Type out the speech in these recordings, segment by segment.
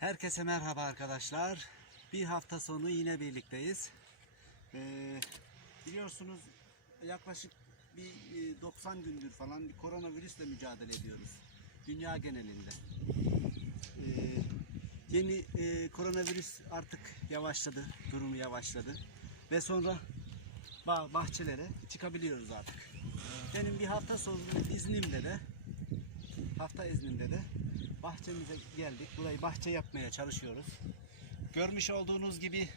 Herkese merhaba arkadaşlar. Bir hafta sonu yine birlikteyiz. Ee, biliyorsunuz yaklaşık bir e, 90 gündür falan bir koronavirüsle mücadele ediyoruz. Dünya genelinde. Ee, yeni e, koronavirüs artık yavaşladı, durumu yavaşladı. Ve sonra bah- bahçelere çıkabiliyoruz artık. Benim bir hafta sonu iznimde de hafta izninde de bahçemize geldik. Burayı bahçe yapmaya çalışıyoruz. Görmüş olduğunuz gibi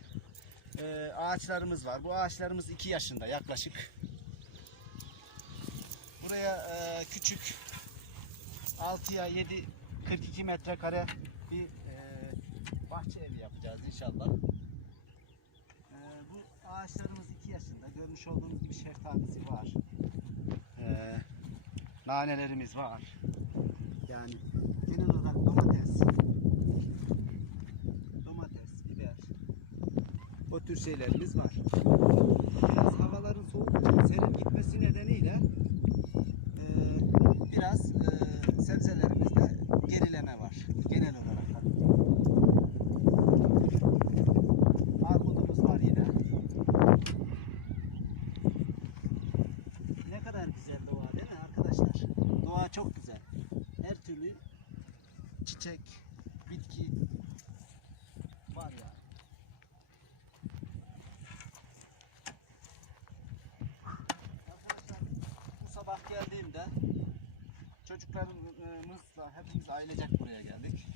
e, ağaçlarımız var. Bu ağaçlarımız 2 yaşında yaklaşık. Buraya e, küçük 6'ya 7 42 metrekare bir e, bahçe evi yapacağız inşallah. E, bu ağaçlarımız 2 yaşında. Görmüş olduğunuz gibi şeftalisi var. E, nanelerimiz var. Yani genel olarak domates, domates, biber, o tür şeylerimiz var. Biraz havaların soğuk, serin gitmesi nedeniyle eee, biraz eee, sebzelerimizde gerileme var. Genel olarak. Armudumuz var yine. Ne kadar güzel doğa değil mi arkadaşlar? Doğa çok güzel. Her türlü çiçek, bitki var yani. Arkadaşlar bu sabah geldiğimde çocuklarımızla hepimiz ailecek buraya geldik.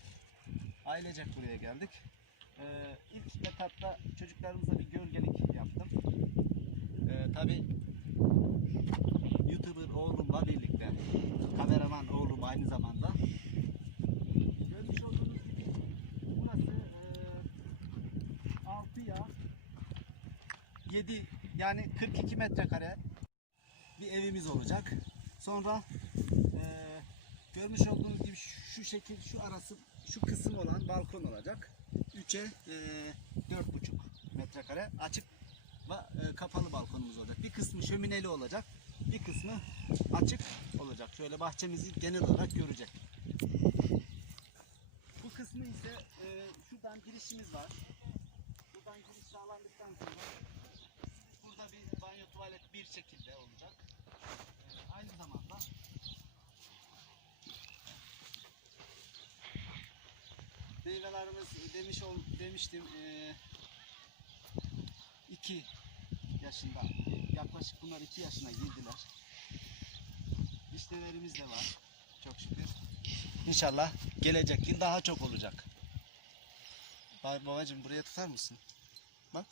Ailecek buraya geldik. Ee, ilk etapta çocuklarımıza bir gölgelik yaptım. Ee, Tabi YouTuber oğlumla birlikte kameraman oğlum aynı zamanda görmüş olduğunuz gibi burası e, 6 ya 7 yani 42 metrekare bir evimiz olacak. Sonra e, görmüş olduğunuz gibi şu şekil şu arası şu kısım olan balkon olacak. 3'e e, 4,5 metrekare açık ve e, kapalı balkonumuz olacak. Bir kısmı şömineli olacak. Bir kısmı açık olacak. Şöyle bahçemizi genel olarak görecek. Bu kısmı ise e, şuradan girişimiz var. Buradan giriş sağlandıktan sonra tuvalet bir şekilde olacak. E, aynı zamanda meyvelerimiz demiş ol, demiştim e, iki yaşında yaklaşık bunlar iki yaşına girdiler. Vişnelerimiz de var çok şükür. İnşallah gelecek yıl daha çok olacak. Baba- Babacığım buraya tutar mısın? Bak.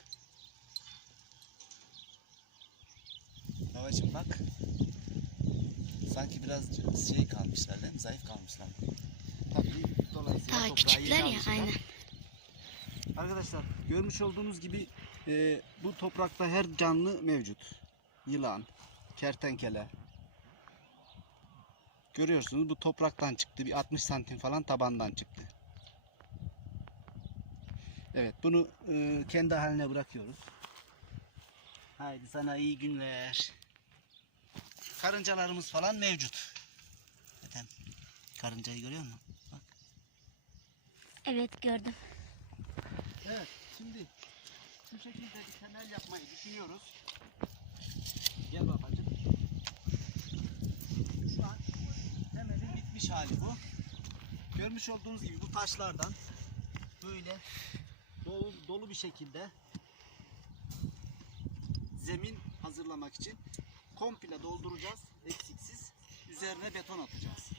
Babacığım bak. Sanki biraz şey kalmışlar değil mi? Zayıf kalmışlar. Tabii dolayısıyla Daha küçükler ya alışacak. aynen. Arkadaşlar görmüş olduğunuz gibi e, bu toprakta her canlı mevcut. Yılan, kertenkele. Görüyorsunuz bu topraktan çıktı. Bir 60 santim falan tabandan çıktı. Evet bunu e, kendi haline bırakıyoruz. Haydi sana iyi günler. Karıncalarımız falan mevcut. Zaten karıncayı görüyor musun? Bak. Evet gördüm. Evet, şimdi şu şekilde bir temel yapmayı düşünüyoruz. Gel babacığım. Şu an temelin bitmiş hali bu. Görmüş olduğunuz gibi bu taşlardan böyle dolu, dolu bir şekilde zemin hazırlamak için komple dolduracağız eksiksiz. Üzerine beton atacağız.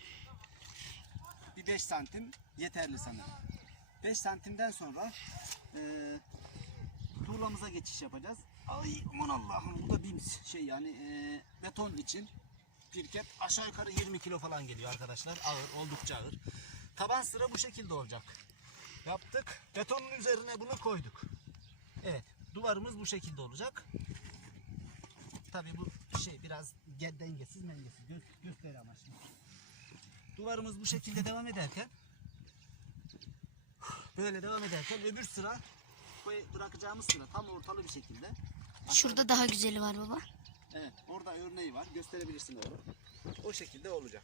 Bir 5 santim yeterli sanırım. 5 santimden sonra eee tuğlamıza geçiş yapacağız. Ay aman Allah'ım bu da bims şey yani eee, beton için pirket aşağı yukarı 20 kilo falan geliyor arkadaşlar. Ağır oldukça ağır. Taban sıra bu şekilde olacak. Yaptık. Betonun üzerine bunu koyduk. Evet. Duvarımız bu şekilde olacak. Tabii bu şey biraz ge- dengesiz mengesiz gö gösteri amaçlı. Duvarımız bu şekilde devam ederken böyle devam ederken öbür sıra bırakacağımız sıra tam ortalı bir şekilde. Şurada daha güzeli var baba. Evet, orada örneği var. Gösterebilirsin oğlum. O şekilde olacak.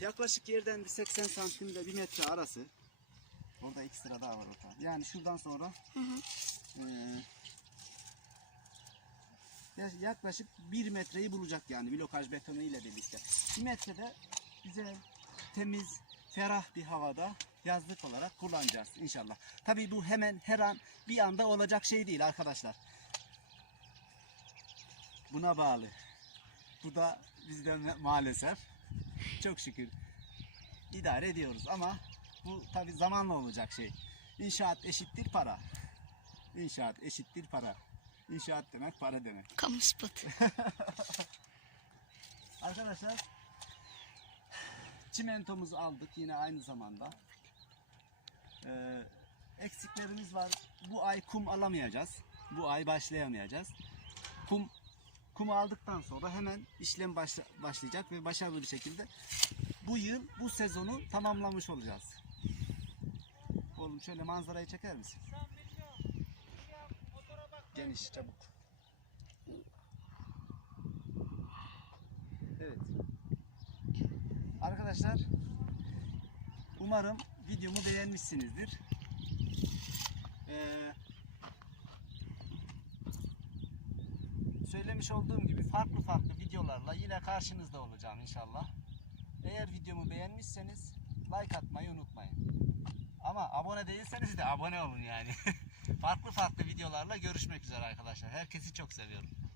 Yaklaşık yerden bir 80 santimde bir metre arası Orada iki sıra daha var orada. Yani şuradan sonra Hı hı. Yaklaşık bir metreyi bulacak yani blokaj betonu ile birlikte. Bir metrede güzel, temiz, ferah bir havada yazlık olarak kullanacağız inşallah. Tabii bu hemen her an bir anda olacak şey değil arkadaşlar. Buna bağlı. Bu da bizden ma- maalesef çok şükür idare ediyoruz ama bu tabii zamanla olacak şey. İnşaat eşittir para. İnşaat eşittir para. İnşaat demek para demek. Kamu spotu. Arkadaşlar çimentomuzu aldık yine aynı zamanda. Ee, eksiklerimiz var. Bu ay kum alamayacağız. Bu ay başlayamayacağız. Kum kumu aldıktan sonra hemen işlem başla- başlayacak ve başarılı bir şekilde bu yıl bu sezonu tamamlamış olacağız. Oğlum şöyle manzarayı çeker misin? Geniş çabuk. Evet. Arkadaşlar umarım videomu beğenmişsinizdir. Ee, söylemiş olduğum gibi farklı farklı videolarla yine karşınızda olacağım inşallah. Eğer videomu beğenmişseniz like atmayı unutmayın. Ama abone değilseniz de abone olun yani. farklı farklı videolarla görüşmek üzere arkadaşlar. Herkesi çok seviyorum.